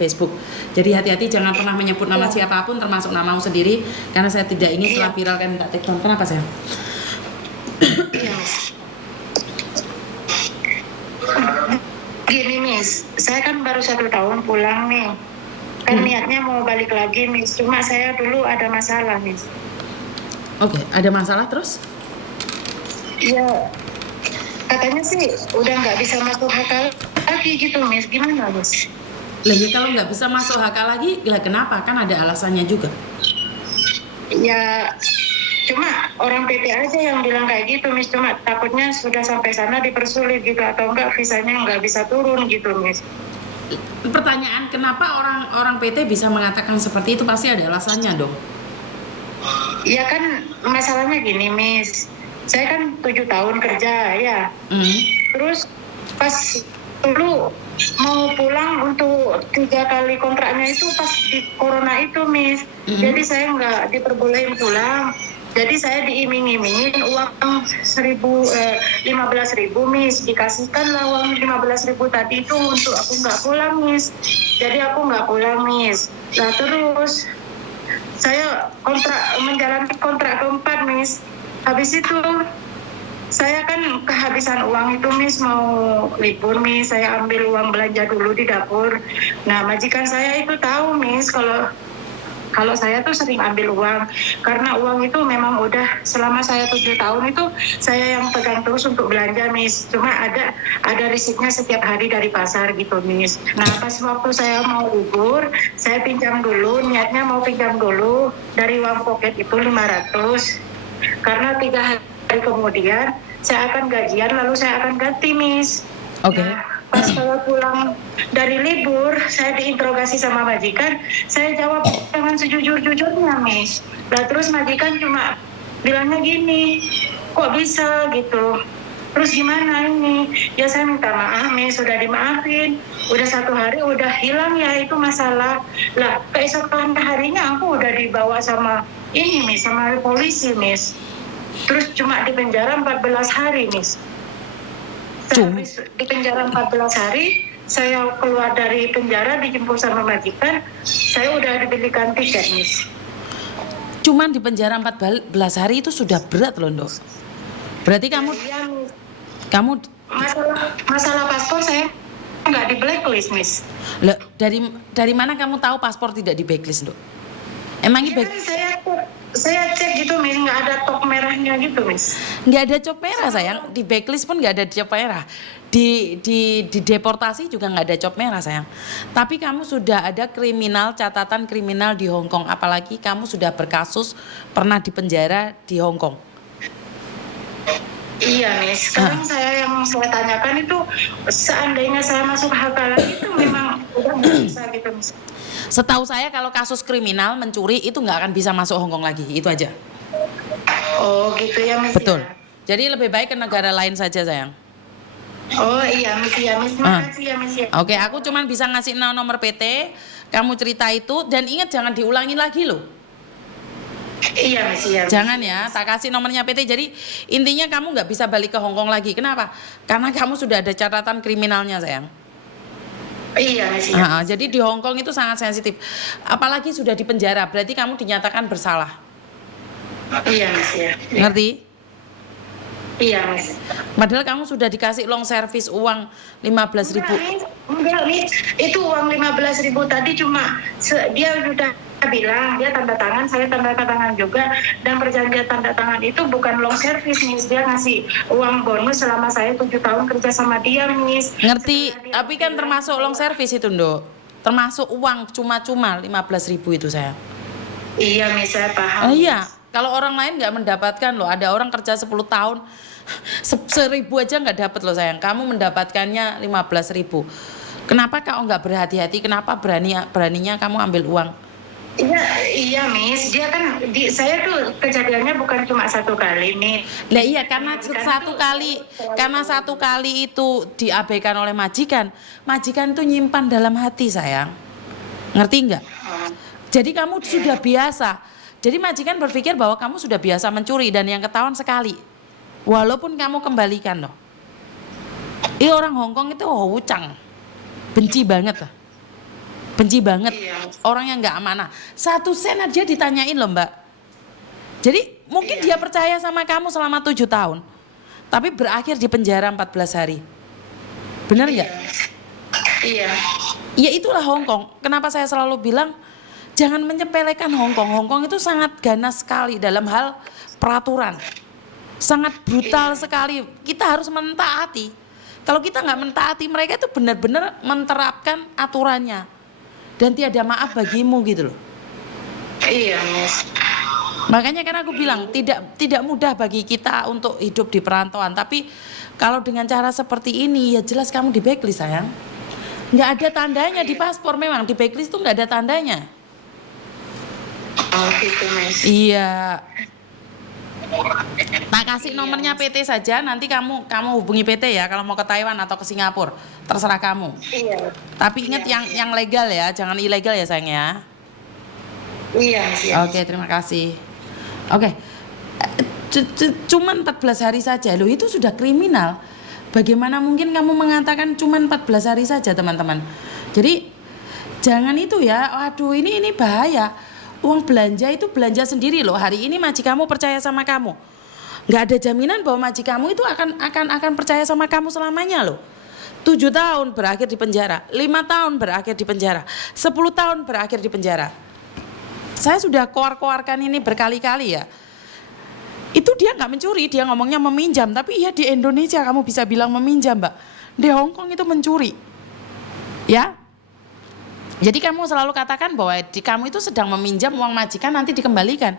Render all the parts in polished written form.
Facebook. Jadi hati-hati, jangan pernah menyebut nama siapapun termasuk namamu sendiri, karena saya tidak ingin setelah viral kan minta take down. Kenapa sayang? Iya. Gini Miss, saya kan baru 1 tahun pulang nih. Kan niatnya mau balik lagi Miss, cuma saya dulu ada masalah Miss. Oke, ada masalah terus? Iya, katanya sih udah nggak bisa masuk HK lagi gitu Miss, gimana Miss? Lagi kalau nggak bisa masuk HK lagi, lah kenapa? Kan ada alasannya juga. Ya, cuma orang PT aja yang bilang kayak gitu Miss, cuma takutnya sudah sampai sana dipersulit gitu, atau enggak visanya nggak bisa turun gitu Miss. Pertanyaan, kenapa orang PT bisa mengatakan seperti itu? Pasti ada alasannya dong. Ya kan masalahnya gini Miss, saya kan 7 tahun kerja ya. Terus pas dulu mau pulang untuk 3 kali kontraknya itu pas di corona itu Miss. Jadi saya nggak diperbolehin pulang. Jadi saya diiming-imingin uang 15.000 Miss. Dikasihkanlah uang 15.000 tadi itu untuk aku nggak pulang Miss. Jadi aku nggak pulang Miss. Nah terus saya menjalani kontrak keempat Miss. Habis itu saya kan kehabisan uang itu Miss, mau libur Miss, saya ambil uang belanja dulu di dapur. Nah majikan saya itu tahu Miss kalau saya tuh sering ambil uang, karena uang itu memang udah selama saya 7 tahun itu saya yang pegang terus untuk belanja Miss. Cuma ada risiknya setiap hari dari pasar gitu Miss. Nah pas waktu saya mau libur, saya pinjam dulu, niatnya mau pinjam dulu dari uang pocket itu 500, karena 3 hari kemudian saya akan gajian, lalu saya akan ganti Miss. Oke. Nah, pas saya pulang dari libur, saya diinterogasi sama majikan, saya jawab dengan sejujur-jujurnya Miss. Nah terus majikan cuma bilangnya gini, kok bisa gitu, terus gimana ini? Ya saya minta maaf Miss, sudah dimaafin, udah 1 hari udah hilang ya itu masalah. Lah keesokan harinya aku udah dibawa sama ini Miss, sama polisi Miss. Terus cuma di penjara 14 hari Miss. Habis di penjara 14 hari, saya keluar dari penjara dijemput sama majikan, saya udah dibelikan tiket Miss. Cuman di penjara 14 hari itu sudah berat loh Dok. Berarti kamu Ya, kamu masalah paspor saya nggak di blacklist Miss. Loh, dari mana kamu tahu paspor tidak di blacklist Dok? Emangnya saya cek gitu Miss, nggak ada top merahnya gitu Miss. Nggak ada cop merah sayang, di backlist pun nggak ada cop merah, di deportasi juga nggak ada cop merah sayang. Tapi kamu sudah ada catatan kriminal di Hong Kong, apalagi kamu sudah berkasus pernah di penjara di Hong Kong. Iya Miss, sekarang yang saya tanyakan itu seandainya saya masuk HK lagi itu memang udah nggak bisa gitu Miss. Setahu saya kalau kasus kriminal mencuri itu nggak akan bisa masuk Hong Kong lagi, itu aja. Oh gitu ya Miss. Betul. Ya? Jadi lebih baik ke negara lain saja sayang. Oh iya Miss, ya Miss, makasih ya Miss ya. Oke, aku cuman bisa ngasih nomor PT, kamu cerita itu, dan ingat jangan diulangi lagi loh. Iya Miss, ya. Jangan ya, tak kasih nomornya PT. Jadi intinya kamu nggak bisa balik ke Hong Kong lagi. Kenapa? Karena kamu sudah ada catatan kriminalnya sayang. Iya Miss. Ya. Jadi di Hong Kong itu sangat sensitif. Apalagi sudah di penjara, berarti kamu dinyatakan bersalah. Iya Miss ya. Ngerti? Iya Miss. Padahal kamu sudah dikasih long service uang 15.000. Enggak Miss, itu uang 15.000 tadi cuma dia sudah bilang, dia tanda tangan, saya tanda tangan juga, dan perjanjian tanda tangan itu bukan long service Miss, dia ngasih uang bonus selama saya 7 tahun kerja sama dia Miss. Ngerti, tapi kan termasuk long service itu Ndok, termasuk uang cuma-cuma 15.000 itu saya. Iya Miss, saya paham. Iya, kalau orang lain nggak mendapatkan loh, ada orang kerja 10 tahun 1.000 aja nggak dapat loh sayang, kamu mendapatkannya 15.000. Kenapa kau nggak berhati-hati? Kenapa beraninya kamu ambil uang? Iya Miss, dia kan saya tuh kejadiannya bukan cuma 1 kali nih. Lah iya, karena satu kali itu diabaikan oleh majikan itu nyimpan dalam hati sayang, ngerti nggak? Jadi kamu sudah biasa. Jadi majikan berpikir bahwa kamu sudah biasa mencuri dan yang ketahuan sekali, walaupun kamu kembalikan loh. Orang Hong Kong itu wucang, benci banget lah. benci banget Iya. orang yang nggak amanah. 1 sen aja ditanyain loh Mbak. Jadi mungkin dia Iya. percaya sama kamu selama 7 tahun, tapi berakhir di penjara 14 hari. Benar nggak? Iya. Ya itulah Hongkong. Kenapa saya selalu bilang jangan menyepelekan Hongkong. Hongkong itu sangat ganas sekali dalam hal peraturan. Sangat brutal sekali. Kita harus mentaati. Kalau kita nggak mentaati, mereka itu benar-benar menerapkan aturannya. Dan tiada maaf bagimu gitu loh. Iya, Miss. Makanya kan aku bilang tidak mudah bagi kita untuk hidup di perantauan. Tapi kalau dengan cara seperti ini ya jelas kamu di blacklist sayang. Nggak ada tandanya di paspor, memang di blacklist tuh nggak ada tandanya. Oh gitu, Miss. Iya. Nah kasih nomornya PT saja, nanti kamu hubungi PT ya kalau mau ke Taiwan atau ke Singapura, terserah kamu. Iya. Tapi ingat yang legal ya, jangan ilegal ya sayang ya. Iya, Miss. Iya. Oke, terima kasih. Oke, cuman 14 hari saja loh, itu sudah kriminal. Bagaimana mungkin kamu mengatakan cuman 14 hari saja teman-teman. Jadi jangan itu ya, waduh ini bahaya. Uang belanja itu belanja sendiri loh. Hari ini majikanmu percaya sama kamu, nggak ada jaminan bahwa majikanmu itu akan percaya sama kamu selamanya loh. 7 tahun berakhir di penjara, 5 tahun berakhir di penjara, 10 tahun berakhir di penjara. Saya sudah koar-koarkan ini berkali-kali ya. Itu dia nggak mencuri, dia ngomongnya meminjam. Tapi ya di Indonesia kamu bisa bilang meminjam Mbak. Di Hongkong itu mencuri. Ya. Jadi kamu selalu katakan bahwa kamu itu sedang meminjam uang majikan nanti dikembalikan.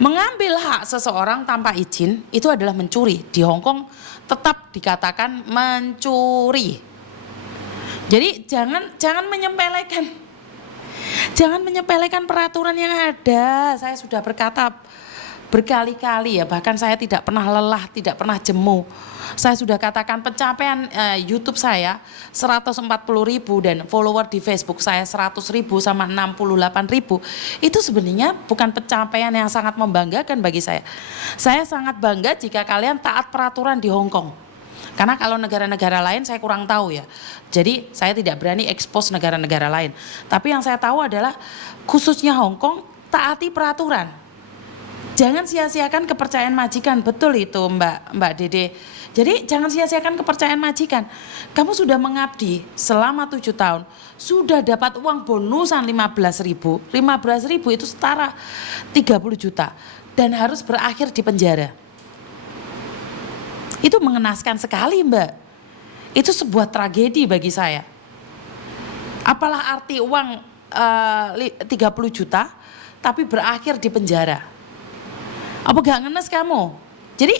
Mengambil hak seseorang tanpa izin itu adalah mencuri. Di Hongkong tetap dikatakan mencuri. Jadi jangan menyepelekan. Jangan menyepelekan peraturan yang ada. Saya sudah berkata berkali-kali ya, bahkan saya tidak pernah lelah, tidak pernah jemu. Saya sudah katakan pencapaian YouTube saya 140.000 dan follower di Facebook saya 100.000 sama 68.000. Itu sebenarnya bukan pencapaian yang sangat membanggakan bagi saya. Saya sangat bangga jika kalian taat peraturan di Hongkong. Karena kalau negara-negara lain saya kurang tahu ya. Jadi saya tidak berani expose negara-negara lain. Tapi yang saya tahu adalah khususnya Hongkong taati peraturan. Jangan sia-siakan kepercayaan majikan. Betul itu Mbak Dede. Jadi jangan sia-siakan kepercayaan majikan. Kamu sudah mengabdi selama 7 tahun. Sudah dapat uang bonusan 15.000. 15.000 itu setara 30 juta. Dan harus berakhir di penjara. Itu mengenaskan sekali Mbak. Itu sebuah tragedi bagi saya. Apalah arti uang 30 juta tapi berakhir di penjara. Apa gak ngenes kamu? Jadi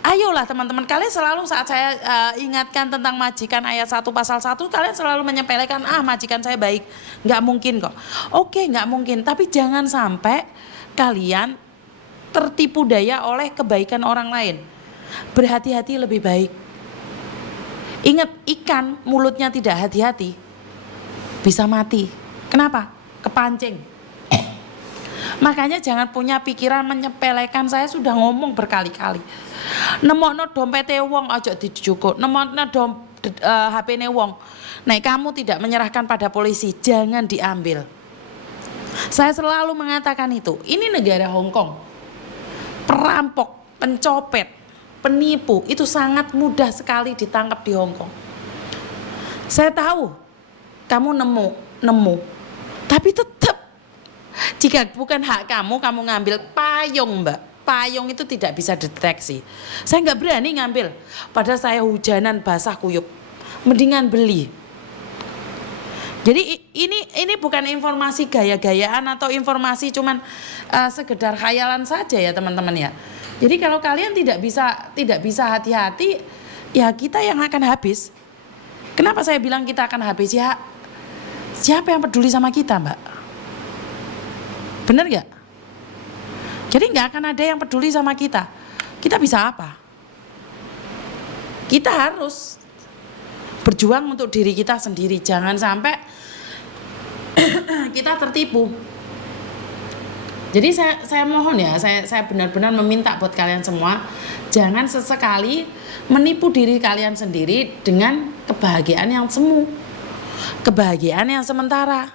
ayolah teman-teman, kalian selalu saat saya ingatkan tentang majikan ayat 1 pasal 1, kalian selalu menyepelekan majikan saya baik. Gak mungkin kok. Oke gak mungkin, tapi jangan sampai kalian tertipu daya oleh kebaikan orang lain. Berhati-hati lebih baik. Ingat, ikan mulutnya tidak hati-hati bisa mati. Kenapa? Kepancing. Makanya jangan punya pikiran menyepelekan. Saya sudah ngomong berkali-kali. Nemokno dompete wong aja dijukuk. Nemokno HP-ne wong. Nek kamu tidak menyerahkan pada polisi, jangan diambil. Saya selalu mengatakan itu. Ini negara Hongkong. Perampok, pencopet, penipu itu sangat mudah sekali ditangkap di Hongkong. Saya tahu kamu nemu, tapi tetap jika bukan hak kamu ngambil payung Mbak. Payung itu tidak bisa deteksi. Saya nggak berani ngambil, padahal saya hujanan basah kuyup. Mendingan beli. Jadi ini bukan informasi gaya-gayaan atau informasi cuman sekedar khayalan saja ya teman-teman ya. Jadi kalau kalian tidak bisa hati-hati, ya kita yang akan habis. Kenapa saya bilang kita akan habis ya? Siapa yang peduli sama kita, Mbak? Bener gak? Jadi gak akan ada yang peduli sama kita. Kita bisa apa? Kita harus berjuang untuk diri kita sendiri. Jangan sampai kita tertipu. Jadi saya mohon ya, saya benar-benar meminta buat kalian semua, jangan sesekali menipu diri kalian sendiri dengan kebahagiaan yang semu. kebahagiaan yang sementara.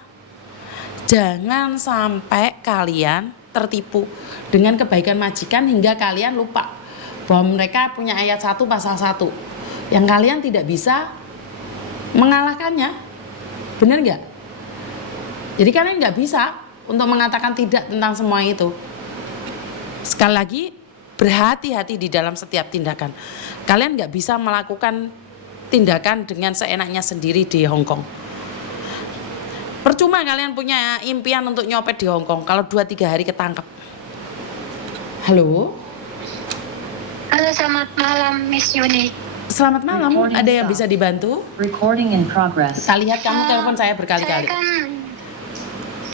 Jangan sampai kalian tertipu dengan kebaikan majikan hingga kalian lupa bahwa mereka punya ayat 1 pasal 1 yang kalian tidak bisa mengalahkannya. Benar nggak? Jadi kalian nggak bisa untuk mengatakan tidak tentang semua itu. Sekali lagi, berhati-hati di dalam setiap tindakan. Kalian nggak bisa melakukan tindakan dengan seenaknya sendiri di Hong Kong. Percuma kalian punya impian untuk nyopet di Hong Kong kalau 2-3 hari ketangkep. Halo? Halo, selamat malam Miss Yuni. Selamat malam, ada yang bisa dibantu? Recording in progress. Kita lihat kamu telepon saya Saya berkali-kali. kan